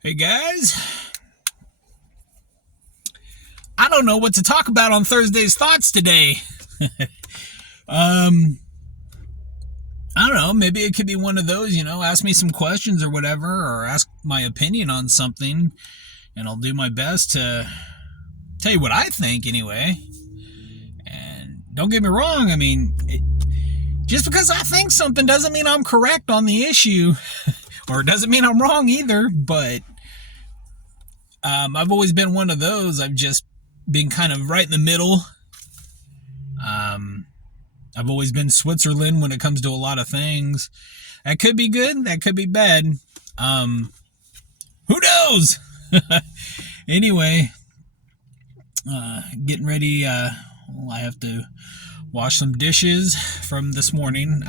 Hey guys, I don't know what to talk about on Thursday's Thoughts today. um, I don't know, maybe it could be one of those, ask me some questions or whatever, or ask my opinion on something, and I'll do my best to tell you what I think anyway. And don't get me wrong, just because I think something doesn't mean I'm correct on the issue, or it doesn't mean I'm wrong either, but I've always been one of those. I've just been kind of right in the middle. I've always been Switzerland when it comes to a lot of things. That could be good. That could be bad. Who knows? Anyway, getting ready. I have to wash some dishes from this morning.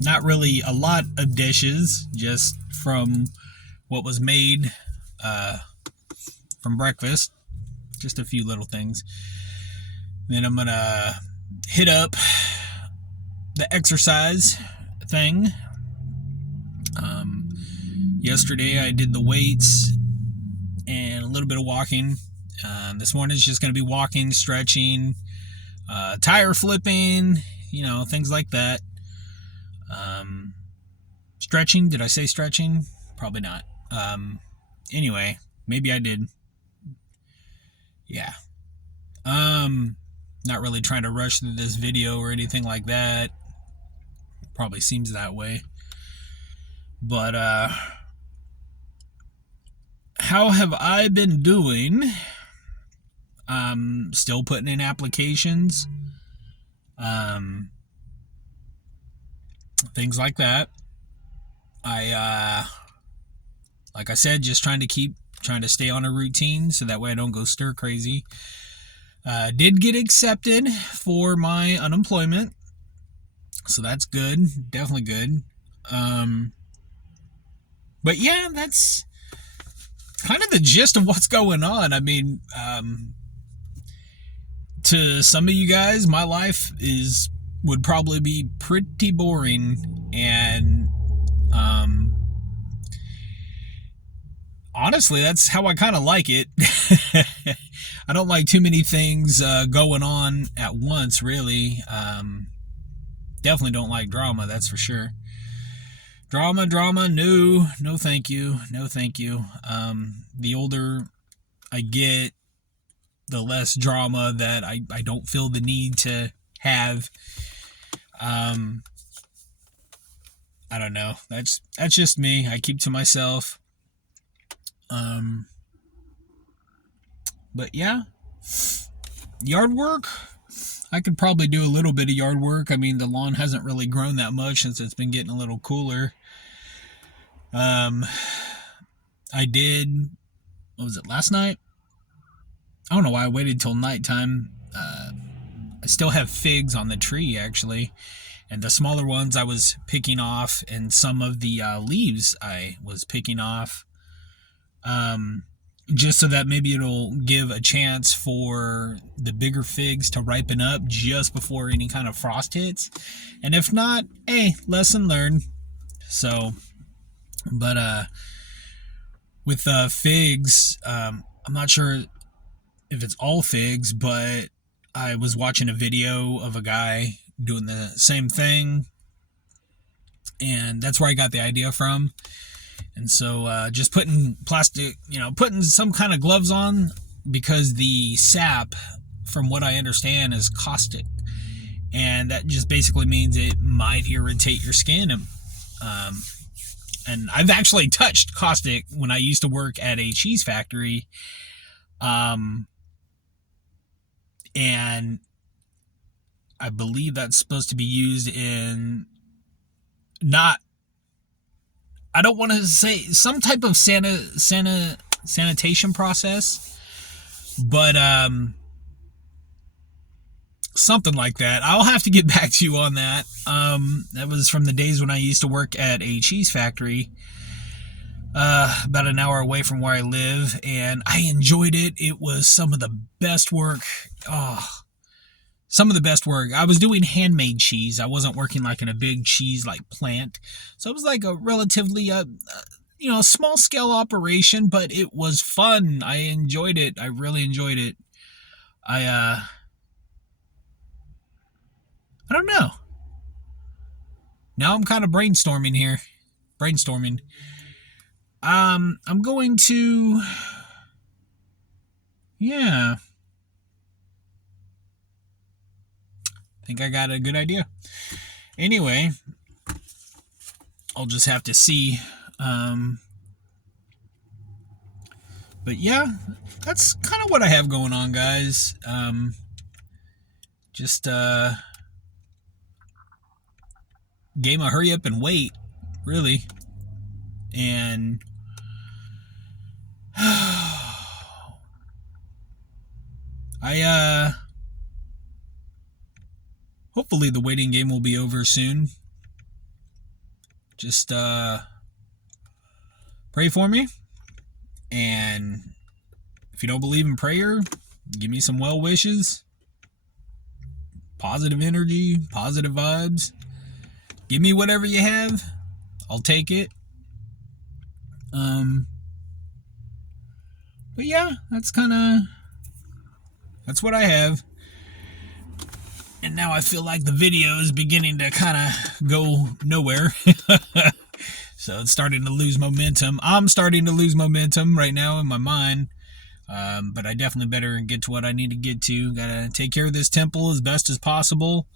Not really a lot of dishes, just from what was made from breakfast. Just a few little things. Then I'm gonna hit up the exercise thing. Yesterday I did the weights and a little bit of walking. This morning is just gonna be walking, stretching, tire flipping, things like that. Stretching. Did I say stretching? Probably not. Anyway, maybe I did. Yeah. Not really trying to rush through this video or anything like that. Probably seems that way. But, how have I been doing? Still putting in applications. Things like that. Like I said, just trying to stay on a routine so that way I don't go stir crazy. Did get accepted for my unemployment, so that's good, definitely good. But yeah, that's kind of the gist of what's going on. To some of you guys, my life would probably be pretty boring, and honestly, that's how I kind of like it. I don't like too many things going on at once, really. Definitely don't like drama, that's for sure. Drama, no thank you. The older I get, the less drama that I don't feel the need to have. I don't know. That's just me. I keep to myself. But yeah, yard work. I could probably do a little bit of yard work. The lawn hasn't really grown that much since it's been getting a little cooler. I did, what was it, last night? I don't know why I waited till nighttime. I still have figs on the tree, actually. And the smaller ones I was picking off, and some of the leaves I was picking off. Just so that maybe it'll give a chance for the bigger figs to ripen up just before any kind of frost hits. And if not, hey, lesson learned. So, but with figs, I'm not sure if it's all figs, but I was watching a video of a guy doing the same thing, and that's where I got the idea from. And so just putting putting some kind of gloves on, because the sap, from what I understand, is caustic. And that just basically means it might irritate your skin. And I've actually touched caustic when I used to work at a cheese factory. And I believe that's supposed to be used in I don't want to say some type of sanitation process, but something like that. I'll have to get back to you on that. That was from the days when I used to work at a cheese factory, about an hour away from where I live, and I enjoyed it. It was some of the best work. Some of the best work. I was doing handmade cheese. I wasn't working like in a big cheese like plant. So it was like a relatively small scale operation, but it was fun. I enjoyed it. I really enjoyed it. I don't know. Now I'm kind of brainstorming here. Brainstorming. I'm going to, yeah, I think I got a good idea. Anyway, I'll just have to see. But yeah, that's kind of what I have going on, guys. Just game of hurry up and wait, really. And I hopefully the waiting game will be over soon. Just pray for me. And if you don't believe in prayer, give me some well wishes, positive energy, positive vibes. Give me whatever you have. I'll take it. But yeah, that's what I have. And now I feel like the video is beginning to kind of go nowhere. So it's starting to lose momentum. I'm starting to lose momentum right now in my mind. But I definitely better get to what I need to get to. Gotta take care of this temple as best as possible.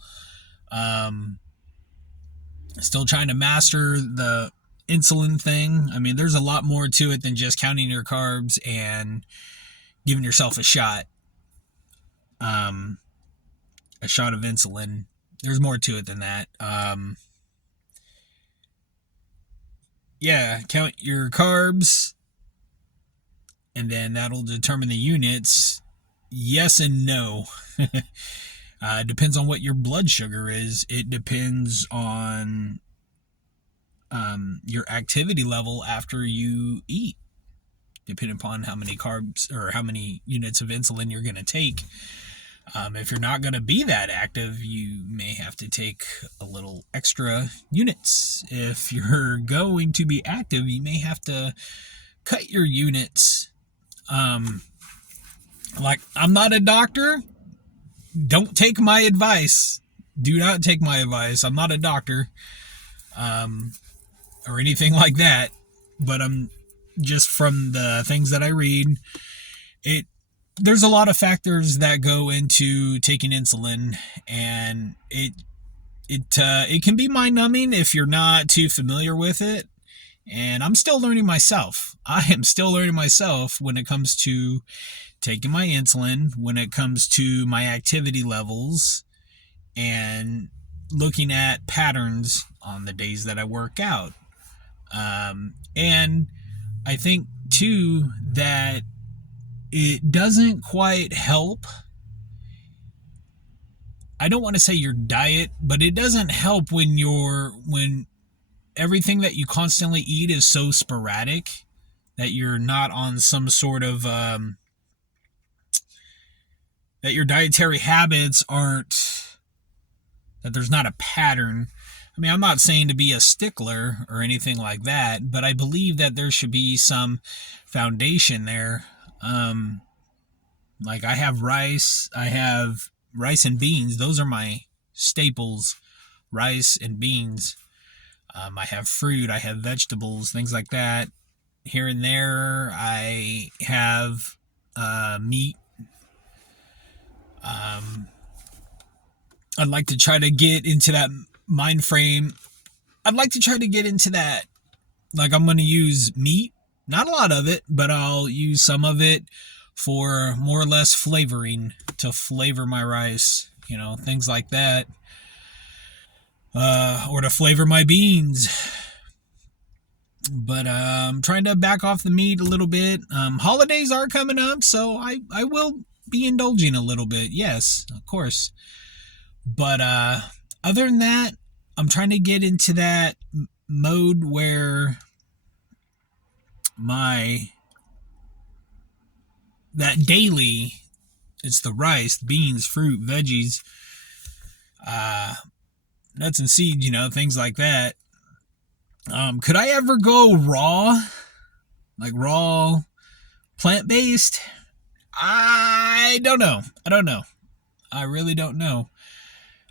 Still trying to master the insulin thing. I mean, there's a lot more to it than just counting your carbs and giving yourself a shot. A shot of insulin. There's more to it than that. Yeah, count your carbs, and then that'll determine the units. Yes and no. It depends on what your blood sugar is. It depends on your activity level after you eat, depending upon how many carbs or how many units of insulin you're going to take. If you're not going to be that active, you may have to take a little extra units. If you're going to be active, you may have to cut your units. Like, I'm not a doctor. Don't take my advice. Do not take my advice. I'm not a doctor, or anything like that. But I'm just from the things that I read. There's a lot of factors that go into taking insulin, and it can be mind-numbing if you're not too familiar with it. And I'm still learning myself. I am still learning myself when it comes to taking my insulin, when it comes to my activity levels, and looking at patterns on the days that I work out. And I think, too, that it doesn't quite help. I don't want to say your diet, but it doesn't help when everything that you constantly eat is so sporadic that you're not on some sort of that your dietary habits aren't, that there's not a pattern. I mean, I'm not saying to be a stickler or anything like that, but I believe that there should be some foundation there. Like I have rice and beans. Those are my staples, rice and beans. I have fruit, I have vegetables, things like that. Here and there, I have meat. I'd like to try to get into that mind frame. I'd like to try to get into that. Like, I'm going to use meat. Not a lot of it, but I'll use some of it for more or less flavoring, to flavor my rice, things like that. Or to flavor my beans. But I'm trying to back off the meat a little bit. Holidays are coming up, so I will be indulging a little bit. Yes, of course. But other than that, I'm trying to get into that mode where that daily, it's the rice, beans, fruit, veggies, nuts and seeds, things like that. Could I ever go raw? like raw plant-based, I don't know. I really don't know.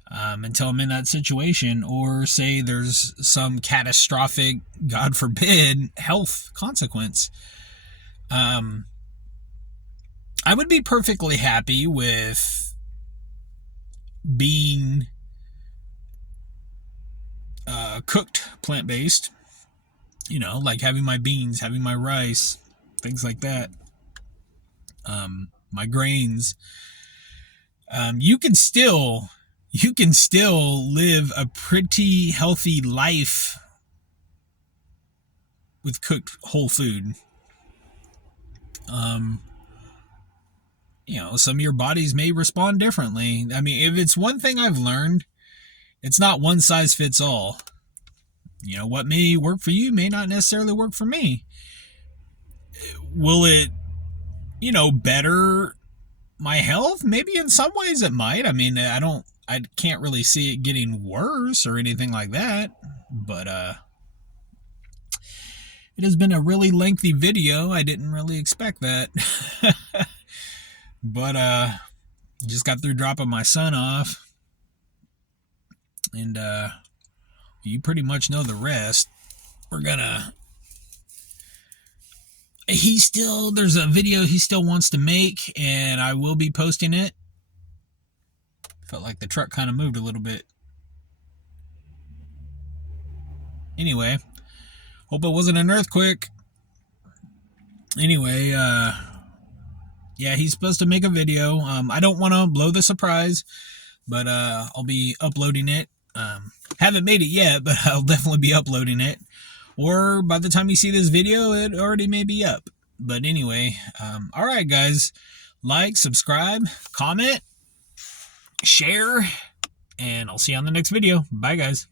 Until I'm in that situation, or say there's some catastrophic, God forbid, health consequence. I would be perfectly happy with being cooked plant-based, like having my beans, having my rice, things like that, my grains. You can still live a pretty healthy life with cooked whole food. Some of your bodies may respond differently. I mean, if it's one thing I've learned, it's not one size fits all. What may work for you may not necessarily work for me. Will it, better my health? Maybe in some ways it might. I mean, I can't really see it getting worse or anything like that. But it has been a really lengthy video. I didn't really expect that. But just got through dropping my son off. And you pretty much know the rest. There's a video he still wants to make, and I will be posting it. Felt like the truck kind of moved a little bit. Anyway, hope it wasn't an earthquake. Anyway, yeah, he's supposed to make a video. I don't want to blow the surprise, but I'll be uploading it. Haven't made it yet, but I'll definitely be uploading it. Or by the time you see this video, it already may be up. But anyway, all right, guys. Like, subscribe, comment, share, and I'll see you on the next video. Bye, guys.